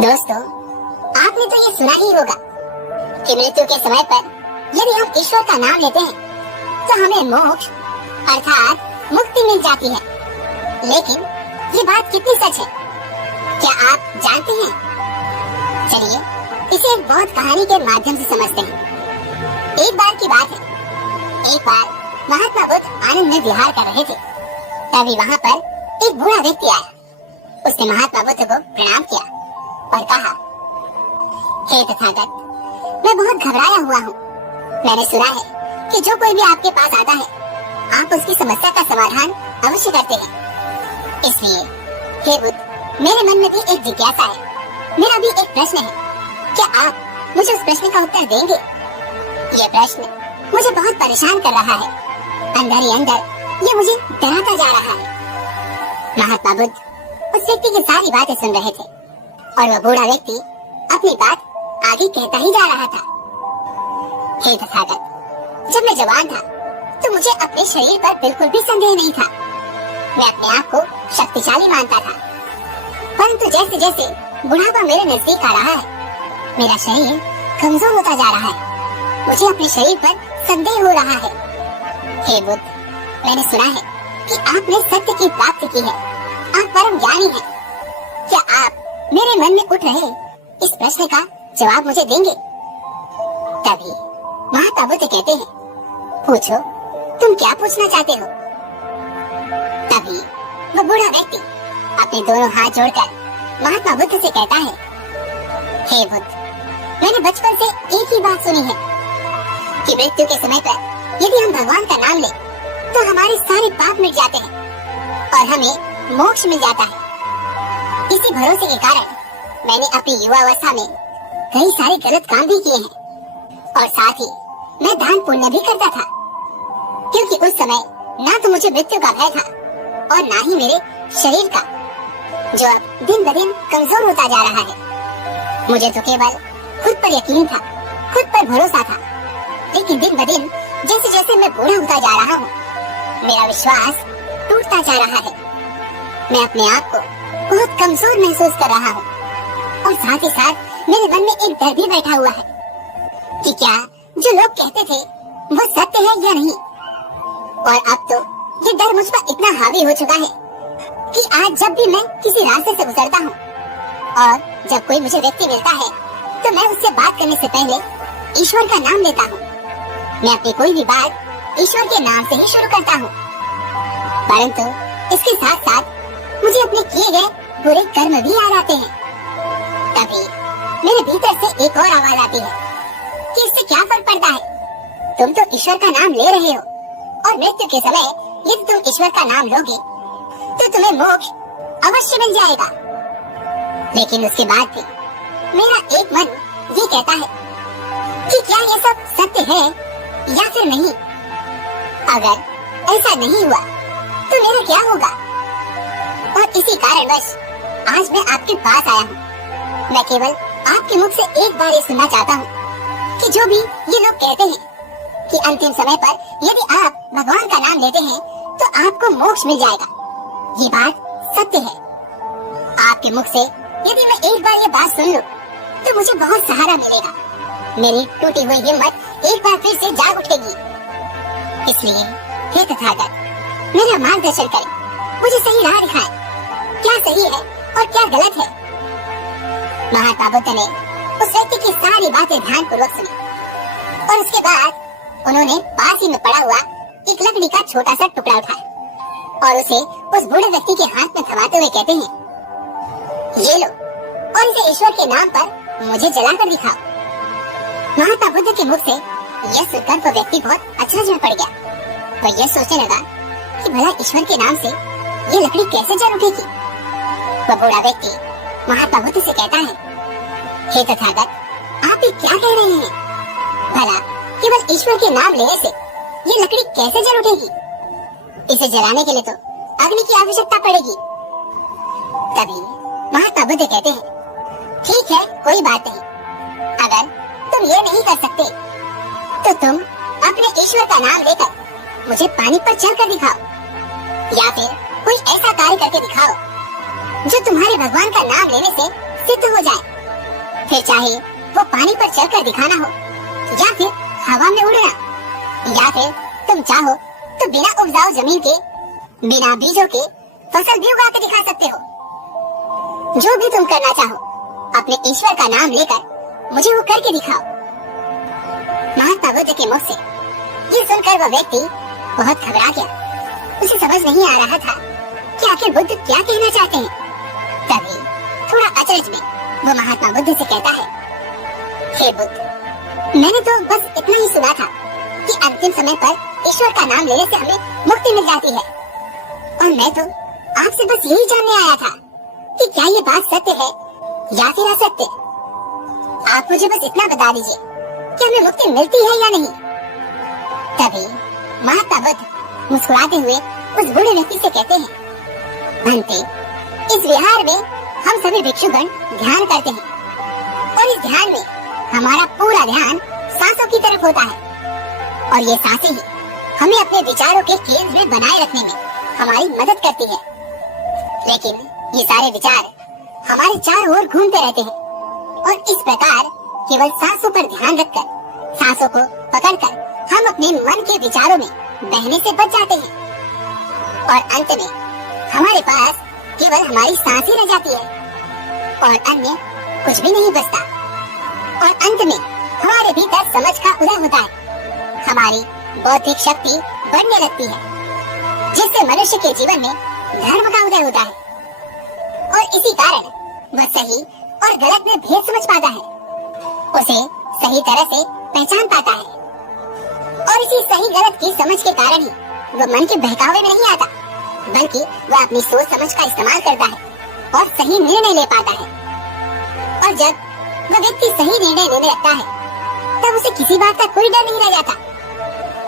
दोस्तों, आपने तो ये सुना ही होगा कि मृत्यु के समय पर यदि हम ईश्वर का नाम लेते हैं तो हमें मोक्ष अर्थात मुक्ति मिल जाती है। लेकिन ये बात कितनी सच है, क्या आप जानते हैं? चलिए इसे एक बहुत कहानी के माध्यम से समझते हैं। एक बार की बात है, एक बार महात्मा बुद्ध आनंद में विहार कर रहे थे। तभी वहाँ पर एक बूढ़ा व्यक्ति आया। उसने महात्मा बुद्ध को प्रणाम किया और कहा, हे तथागत, मैं बहुत घबराया हुआ हूँ। मैंने सुना है कि जो कोई भी आपके पास आता है आप उसकी समस्या का समाधान अवश्य करते हैं। इसलिए हे बुद्ध, मेरे मन में भी एक जिज्ञासा है। मेरा भी एक प्रश्न है, क्या आप मुझे उस प्रश्न का उत्तर देंगे? ये प्रश्न मुझे बहुत परेशान कर रहा है। अंदर ही अंदर ये मुझे डराता जा रहा है। महात्मा बुद्ध उस व्यक्ति की सारी बातें सुन रहे थे और वह बूढ़ा व्यक्ति अपनी बात आगे कहता ही जा रहा था। हे तथागत, जब मैं जवान था तो मुझे अपने शरीर पर बिल्कुल भी संदेह नहीं था। मैं अपने आप को शक्तिशाली मानता था, परंतु जैसे जैसे बुढ़ापा मेरे नजदीक आ रहा है मेरा शरीर कमजोर होता जा रहा है। मुझे अपने शरीर पर संदेह हो रहा है। हे बुद्ध, मैंने सुना है कि आपने सत्य की प्राप्ति की है, आप परम ज्ञानी हैं। क्या आप मेरे मन में उठ रहे इस प्रश्न का जवाब मुझे देंगे? तभी महात्मा बुद्ध कहते हैं, पूछो, तुम क्या पूछना चाहते हो? तभी वो बूढ़ा व्यक्ति अपने दोनों हाथ जोड़कर महात्मा बुद्ध से कहता है, हे बुद्ध, मैंने बचपन से एक ही बात सुनी है कि मृत्यु के समय पर यदि हम भगवान का नाम लें तो हमारे सारे पाप मिट जाते हैं और हमें मोक्ष मिल जाता है। इसी भरोसे के कारण मैंने अपनी युवावस्था में कई सारे गलत काम भी किए हैं और साथ ही मैं दान पुण्य भी करता था, क्योंकि उस समय ना तो मुझे मृत्यु का भय था और ना ही मेरे शरीर का, जो अब दिन ब दिन कमजोर होता जा रहा है। मुझे तो केवल खुद पर यकीन था, खुद पर भरोसा था। लेकिन दिन ब दिन जैसे जैसे मैं बूढ़ा होता जा रहा हूँ मेरा विश्वास टूटता जा रहा है। मैं अपने आप को बहुत कमजोर महसूस कर रहा हूँ और साथ ही साथ मेरे मन में एक डर भी बैठा हुआ है कि क्या जो लोग कहते थे वो सत्य है या नहीं। और अब तो ये डर मुझ पर इतना हावी हो चुका है कि आज जब भी मैं किसी रास्ते से गुजरता हूँ और जब कोई मुझे व्यक्ति मिलता है तो मैं उससे बात करने से पहले ईश्वर का नाम लेता हूँ। मैं अपनी कोई भी बात ईश्वर के नाम से ही शुरू करता हूँ, परंतु इसके साथ साथ मुझे अपने किए गए बुरे कर्म भी याद आते हैं। तभी मेरे भीतर से एक और आवाज आती है कि इससे क्या फर्क पड़ता है, तुम तो ईश्वर का नाम ले रहे हो और मृत्यु के समय यदि तुम ईश्वर का नाम लोगे तो तुम्हें मोक्ष अवश्य मिल जाएगा। लेकिन उसके बाद भी मेरा एक मन ये कहता है कि क्या ये सब सत्य है या फिर नहीं। अगर ऐसा नहीं हुआ तो मेरा क्या होगा? और इसी कारणवश आज मैं आपके पास आया हूँ। मैं केवल आपके मुख से एक बार ये सुनना चाहता हूँ कि जो भी ये लोग कहते हैं कि अंतिम समय पर यदि आप भगवान का नाम लेते हैं तो आपको मोक्ष मिल जाएगा, ये बात सत्य है। आपके मुख से यदि मैं एक बार ये बात सुन लूं तो मुझे बहुत सहारा मिलेगा। मेरी टूटी हुई हिम्मत एक बार फिर से जाग उठेगी। इसलिए हे तथागत, मेरा मार्गदर्शन करें, मुझे सही राह दिखाएं, क्या सही है और क्या गलत है। महात्मा बुद्ध ने उस व्यक्ति की सारी बातें ध्यानपूर्वक सुनी और उसके बाद उन्होंने पास ही में पड़ा हुआ एक लकड़ी का छोटा सा टुकड़ा उठाया और उसे उस बूढ़े व्यक्ति के हाथ में थमाते हुए कहते हैं, ये लो और इसे ईश्वर के नाम पर मुझे जलाकर दिखाओ। महात्मा बुद्ध के मुख से यह सुनकर वो व्यक्ति बहुत अच्छा जल पड़ गया। वह यह सोचने लगा कि भला ईश्वर के नाम से ये लकड़ी कैसे जल उठेगी। वह बूढ़ा व्यक्ति महात्मा बुद्ध से कहता है, हे तथागत, आप ये क्या कह रहे हैं? भला केवल ईश्वर के नाम लेने से ये लकड़ी कैसे जल उठेगी? इसे जलाने के लिए तो अग्नि की आवश्यकता पड़ेगी। तभी महात्मा बुद्ध कहते हैं, ठीक है, कोई बात नहीं। अगर तुम ये नहीं कर सकते तो तुम अपने ईश्वर का नाम लेकर मुझे पानी पर चलकर दिखाओ या फिर कोई ऐसा कार्य करके दिखाओ जो तुम्हारे भगवान का नाम लेने से सिद्ध हो जाए। फिर चाहे वो पानी पर चलकर दिखाना हो या फिर हवा में उड़ना, या फिर तुम चाहो तो बिना उपजाऊ जमीन के, बिना बीजों के फसल भी उगा के दिखा सकते हो। जो भी तुम करना चाहो अपने ईश्वर का नाम लेकर मुझे वो करके दिखाओ। महात्मा बुद्ध के मुख से ये सुनकर वह व्यक्ति बहुत घबरा गया। उसे समझ नहीं आ रहा था कि आखिर बुद्ध क्या कहना चाहते हैं। तभी थोड़ा अचरज में वो महात्मा बुद्ध से कहता है, हे बुद्ध, मैंने तो बस इतना ही सुना था कि अंतिम समय पर ईश्वर का नाम लेने से हमें मुक्ति मिल जाती है, और मैं तो आपसे बस यही जानने आया था कि क्या ये बात सत्य है या फिर असत्य। आप मुझे बस इतना बता दीजिए कि हमें मुक्ति मिलती है या नहीं। तभी महात्मा बुद्ध मुस्कुराते हुए उस बूढ़े व्यक्ति से कहते हैं, भंते, इस विहार में हम सभी भिक्षुगण ध्यान करते हैं, और इस ध्यान में हमारा पूरा ध्यान सांसों की तरफ होता है, और ये सांसें ही हमें अपने विचारों के केंद्र में बनाए रखने में हमारी मदद करती है। लेकिन ये सारे विचार हमारे चारों ओर घूमते रहते हैं, और इस प्रकार केवल सांसों पर ध्यान रखकर, सांसों को पकड़कर हम अपने मन के विचारों में बहने से बच जाते हैं, और अंत में हमारे पास केवल हमारी सांस ही रह जाती है, और अन्य कुछ भी नहीं बचता। और अंत में हमारे भीतर समझ का उदय होता है, हमारी बौद्धिक शक्ति बढ़ने लगती है, जिससे मनुष्य के जीवन में धर्म का उदय होता है, और इसी कारण वह सही और गलत में भेद समझ पाता है, उसे सही तरह से पहचान पाता है, और इसी सही गलत की समझ के कारण ही वह मन के बहकावे में नहीं आता, बल्कि वह अपनी सोच समझ का इस्तेमाल करता है और सही निर्णय ले पाता है। और जब वह व्यक्ति सही निर्णय लेने लगता है, तब उसे किसी बात का कोई डर नहीं रह जाता।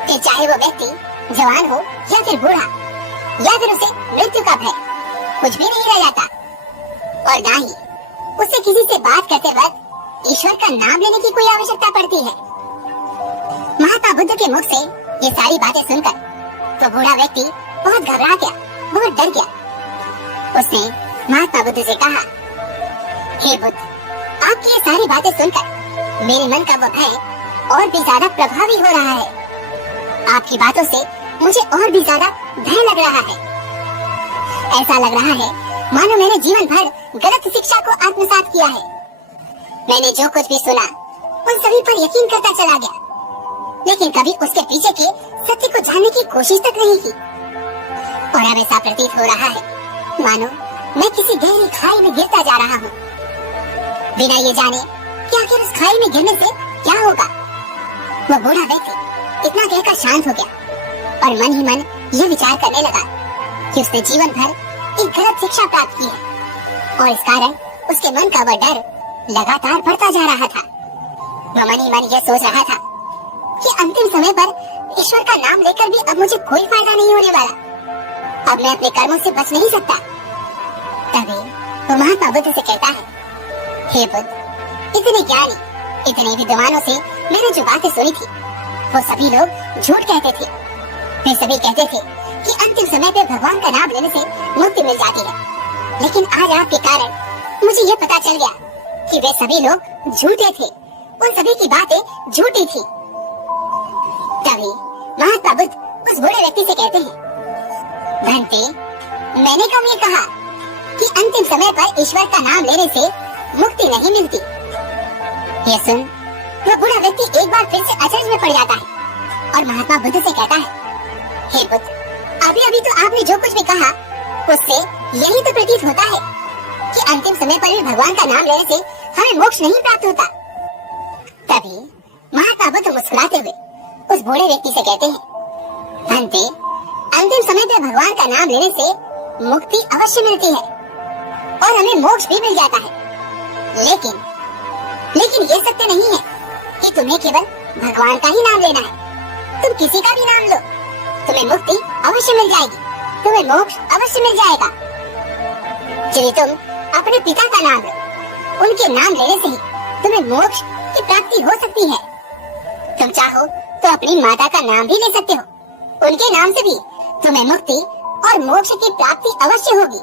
फिर चाहे वो व्यक्ति जवान हो या फिर बूढ़ा, या फिर उसे मृत्यु का भय, कुछ भी नहीं रह जाता। और ना ही उसे किसी से बात करते वक्त ईश्वर का नाम लेने की कोई आवश्यकता पड़ती है। महात्मा बुद्ध के मुख से ये सारी बातें सुनकर तो बूढ़ा व्यक्ति बहुत घबरा गया, बहुत डर गया। उसने महात्मा बुद्ध से कहा, हे बुद्ध, आपकी ये सारी बातें सुनकर मेरे मन का वो भय और भी ज्यादा प्रभावी हो रहा है। आपकी बातों से मुझे और भी ज्यादा भय लग रहा है। ऐसा लग रहा है मानो मैंने जीवन भर गलत शिक्षा को आत्मसात किया है। मैंने जो कुछ भी सुना उन सभी पर यकीन करता चला गया, लेकिन कभी उसके पीछे के सत्य को जानने की कोशिश तक नहीं की। और अब ऐसा प्रतीत हो रहा है मानो मैं किसी गहरी खाई में गिरता जा रहा हूँ, बिना ये जाने कि आखिर उस खाई में गिरने से क्या होगा। वो बूढ़ा व्यक्ति इतना कहकर शांत हो गया और मन ही मन ये विचार करने लगा कि उसने जीवन भर एक गलत शिक्षा प्राप्त की है, और इस कारण उसके मन का वह डर लगातार बढ़ता जा रहा था। वह मन ही मन यह सोच रहा था कि अंतिम समय पर ईश्वर का नाम लेकर भी अब मुझे कोई फायदा नहीं होने वाला, अब मैं अपने कर्मों से बच नहीं सकता। तभी वो महात्मा बुद्ध से कहता है, हे बुद्ध, इतने ज्ञानी, इतने विद्वानों से मैंने जो बातें सुनी थी वो सभी लोग झूठ कहते थे। वे सभी कहते थे कि अंतिम समय पे भगवान का नाम लेने से मुक्ति मिल जाती है, लेकिन आज आपके कारण मुझे ये पता चल गया कि वे सभी लोग झूठे थे, उन सभी की बातें झूठी थी। तभी महात्मा बुद्ध उस बूढ़े व्यक्ति से कहते हैं, भंते, मैंने कब ये कहा कि अंतिम समय पर ईश्वर का नाम लेने से मुक्ति नहीं मिलती। ये सुन वो बूढ़ा व्यक्ति एक बार फिर से अचरज में पड़ जाता है और महात्मा बुद्ध से कहता है, हे बुद्ध, अभी अभी तो आपने जो कुछ भी कहा उससे यही तो प्रतीत होता है कि अंतिम समय पर भी भगवान का नाम लेने से हमें मोक्ष नहीं प्राप्त होता। तभी महात्मा बुद्ध मुस्कुराते हुए उस बूढ़े व्यक्ति से कहते हैं, भंते, अंतिम समय पर भगवान का नाम लेने से मुक्ति अवश्य मिलती है और हमें मोक्ष भी मिल जाता है, लेकिन ये सत्य नहीं है कि तुम्हें केवल भगवान का ही नाम लेना है। तुम किसी का भी नाम लो, तुम्हें मुक्ति अवश्य मिल जाएगी, तुम्हें मोक्ष अवश्य मिल जाएगा। यदि तुम अपने पिता का नाम लो, उनके नाम लेने से ही तुम्हें मोक्ष की प्राप्ति हो सकती है। तुम चाहो तो अपनी माता का नाम भी ले सकते हो, उनके नाम से भी तुम्हें मुक्ति और मोक्ष की प्राप्ति अवश्य होगी।